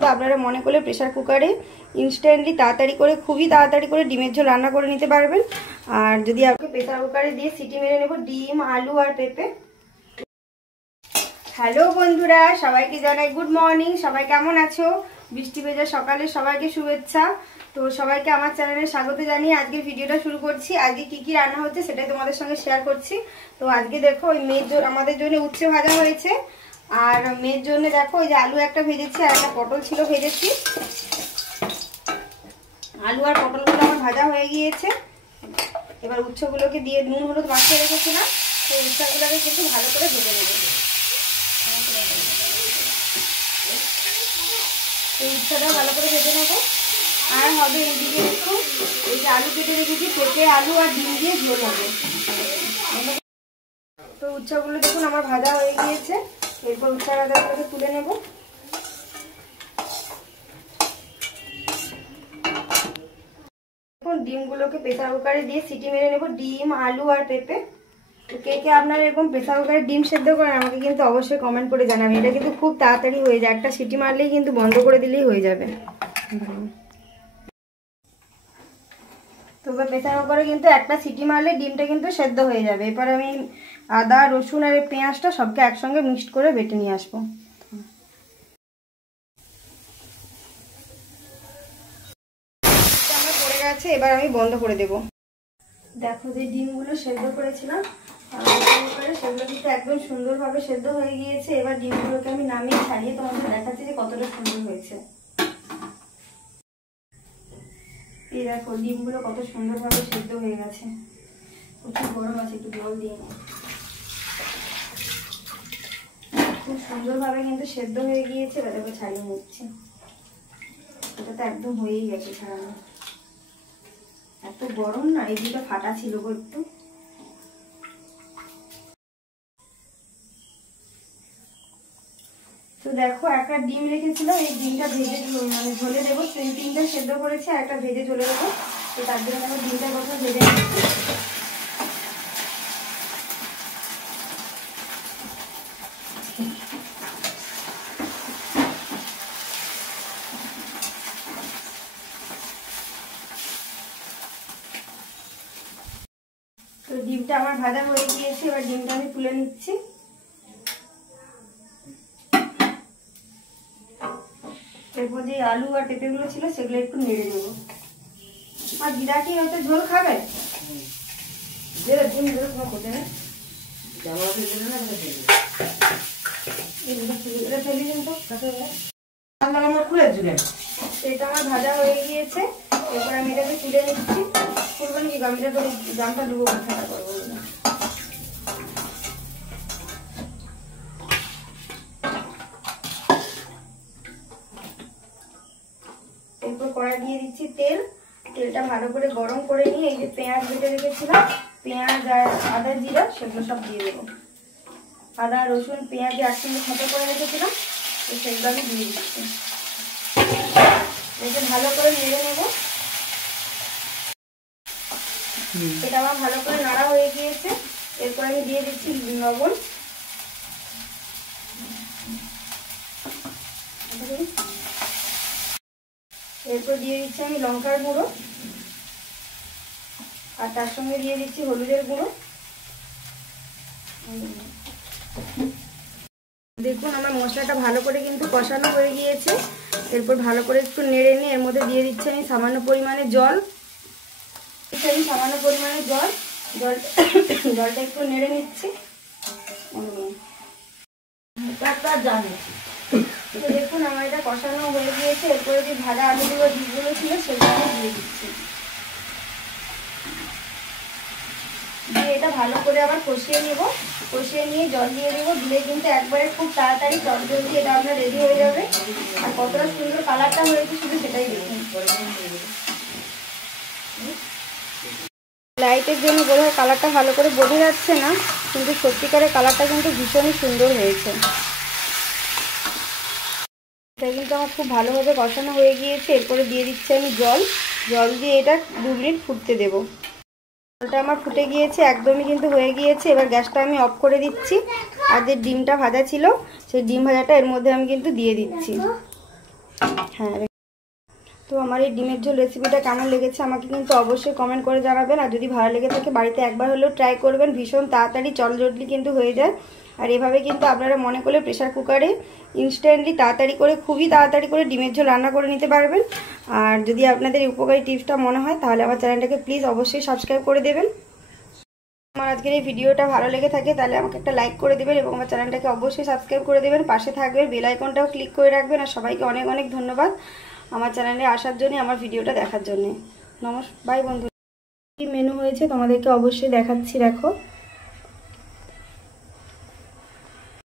শুধু আপনারা মনে করলে প্রেসার কুকারে ইনস্ট্যান্টলি তাড়াতাড়ি করে খুবই তাড়াতাড়ি করে ডিমের ঝোল রান্না করে নিতে পারবেন। আর যদি আপনি প্রেসার কুকারে দিয়ে সিটি মেরে নেব ডিম, আলু আর পেঁপে। হ্যালো বন্ধুরা, সবাইকে জানাই গুড মর্নিং। সবাই কেমন আছো? বৃষ্টি ভেজা সকালে সবাইকে শুভেচ্ছা। তো সবাইকে আমার চ্যানেলে স্বাগত জানিয়ে আজকের ভিডিওটা শুরু করছি। আজকে কি কি রান্না হচ্ছে সেটাই তোমাদের সঙ্গে শেয়ার করছি। তো আজকে দেখো ওই মেয়ের আমাদের জন্য উচ্ছে ভাজা হয়েছে, আর মেয়ের জন্য দেখো ওই যে আলু একটা ভেজেছি আর একটা পটল ছিল ভেজেছি। আলু আর পটলগুলো আমার ভাজা হয়ে গিয়েছে। এবার উচ্ছেগুলোকে দিয়ে নুন হলুদ মাখিয়ে রেখেছিলাম, তো উচ্ছেগুলোকে কিন্তু ভালো করে ভেজে নেব। এই উচ্ছেটা ভালো করে ভেজে নেবো। আর হবে এইদিকে একটু এই যে আলু কেটে রেখেছি, পেঁপে আলু আর ডিম দিয়ে ঝোল হবে। তো উচ্ছেগুলো দেখুন আমার ভাজা হয়ে গিয়েছে। এরপর উচ্ছে ভাজাগুলোকে তুলে নেব। এখন ডিমগুলোকে প্রেসার কুকারে দিয়ে সিটি মেরে নেব, ডিম, আলু আর পেঁপে। তো কে কে আপনারা এরকম প্রেসার কুকারে ডিম সেদ্ধ করেন আমাকে কিন্তু অবশ্যই কমেন্ট করে জানাবেন। এটা কিন্তু খুব তাড়াতাড়ি হয়ে যায়, একটা সিটি মারলেই কিন্তু বন্ধ করে দিলেই হয়ে যাবে। তো এবার প্রেসার কুকারে কিন্তু একটা সিটি মারলে ডিমটা কিন্তু সেদ্ধ হয়ে যাবে। এরপর আমি আদা, রসুন আর পেঁয়াজটা সবকে একসঙ্গে মিক্সড করে বেটে নিয়ে আসবো। আমার পড়ে গেছে, এবার আমি বন্ধ করে দেব। দেখো যে ডিমগুলো সেদ্ধ করেছিলাম সেগুলো কিন্তু একদম সুন্দরভাবে সেদ্ধ হয়ে গিয়েছে। এবার ডিমগুলোকে আমি নামিয়ে ছাড়িয়ে তোমাদের দেখাচ্ছি যে কতটা সুন্দর হয়েছে। এই দেখো ডিমগুলো কত সুন্দরভাবে সেদ্ধ হয়ে গেছে। প্রচুর গরম আছে, একটু জল দিয়ে নিই। খুব সুন্দরভাবে কিন্তু সেদ্ধ হয়ে গিয়েছে। এবার দেখো ছাড়িয়ে নিচ্ছি। এটা তো একদম হয়েই গেছে ছাড়ানো। এত গরম না, এই দুটো ফাটা ছিল গো একটু। তো দেখো একটা ডিম রেখেছিলাম, এই ডিমটা ভেজে মানে ঝোলে দেবো। তিনটা সেদ্ধ করেছি আর একটা ভেজে ঝোলে দেবো। তো তার জন্য আমি ডিমটা কথা ভেজে নিচ্ছি। তো ডিমটা আমার ভাজা হয়ে গিয়েছে, এবার ডিমটা আমি তুলে নিচ্ছি। এরপর যে আলু আর পেঁপেগুলো ছিল সেগুলো একটু নেড়ে নেব। আর দিদা কি হয়তো ঝোল খাবে? এটা আমার ভাজা হয়ে গিয়েছে। এরপর আমি এটাকে তুলে নিচ্ছি। করবেন কি গামটা তো জামটা ডুবো ঠান্ডা করবো। এরপর কড়াই দিয়ে দিচ্ছি তেল। তেলটা ভালো করে গরম করে নিয়ে এই যে পেঁয়াজ বেটে রেখেছিলাম, পেঁয়াজ আর আদা জিরা সেগুলো সব দিয়ে দেবো। আদা, রসুন, পেঁয়াজ একসঙ্গে থেঁতো করে রেখেছিলাম, তো সেগুলো আমি দিয়ে দিচ্ছি। এটা ভালো করে নেড়ে নেবো। এটা আমার ভালো করে নাড়া হয়ে গিয়েছে। এরপর আমি দিয়ে দিচ্ছি লবণ। এরপর দিয়ে দিচ্ছি আমি লঙ্কার গুঁড়ো, আর তার সঙ্গে দিয়ে দিচ্ছি হলুদের গুঁড়ো। দেখুন আমার মশলাটা ভালো করে কিন্তু কষানো হয়ে গিয়েছে। এরপর ভালো করে একটু নেড়ে নিয়ে এর মধ্যে দিয়ে দিচ্ছি আমি সামান্য পরিমাণে জল। জলটা একটু নেড়ে নিচ্ছি। দেখুন আমার এটা কষানো হয়ে গিয়েছে। এরপরে যে ভাজা আলুগুলো ডিমগুলো ছিল সেগুলো আমি দিয়ে দিচ্ছি। দিয়ে এটা ভালো করে আবার কষিয়ে নেব। কষিয়ে নিয়ে জল দিয়ে দেবো। দিলে কিন্তু একবারে খুব তাড়াতাড়ি জলদি এটা আপনার রেডি হয়ে যাবে। আর কতটা সুন্দর কালারটা হয়েছে শুধু সেটাই দেখুন। লাইটের জন্য বোধহয় কালারটা ভালো করে বোঝা যাচ্ছে না, কিন্তু সত্যিকারের কালারটা কিন্তু ভীষণই সুন্দর হয়েছে। এটা কিন্তু আমার খুব ভালোভাবে কষানো হয়ে গিয়েছে। এরপরে দিয়ে দিচ্ছি আমি জল দিয়ে এটা 2 মিনিট ফুটতে দেবো। জলটা আমার ফুটে গিয়েছে, একদমই কিন্তু হয়ে গিয়েছে। এবার গ্যাসটা আমি অফ করে দিচ্ছি। আর যে ডিমটা ভাজা ছিল সেই ডিম ভাজাটা এর মধ্যে আমি কিন্তু দিয়ে দিচ্ছি। হ্যাঁ, তো আমার এই ডিমের ঝোল রেসিপিটা কেমন লেগেছে আমাকে কিন্তু অবশ্যই কমেন্ট করে জানাবেন। আর যদি ভালো লেগে থাকে বাড়িতে একবার হলেও ট্রাই করবেন, ভীষণ তাড়াতাড়ি চটজলদি কিন্তু হয়ে যায়। আর এভাবে কিন্তু আপনারা মনে করলে প্রেশার কুকারে ইনস্ট্যান্টলি তাড়াতাড়ি করে, খুবই তাড়াতাড়ি করে ডিমের ঝোল রান্না করে নিতে পারবেন। আর যদি আপনাদের এই উপকারী টিপসটা মনে হয় তাহলে আমার চ্যানেলটাকে প্লিজ অবশ্যই সাবস্ক্রাইব করে দেবেন। আমার আজকের এই ভিডিওটা ভালো লেগে থাকে তাহলে আমাকে একটা লাইক করে দেবেন এবং আমার চ্যানেলটাকে অবশ্যই সাবস্ক্রাইব করে দেবেন, পাশে থাকবে বেল আইকনটাও ক্লিক করে রাখবেন। আর সবাইকে অনেক অনেক ধন্যবাদ আমার চ্যানেলে আসার জন্য, আমার ভিডিওটা দেখার জন্য। বাই বন্ধু। কি মেনু হয়েছে তোমাদেরকে অবশ্যই দেখাচ্ছি, দেখো।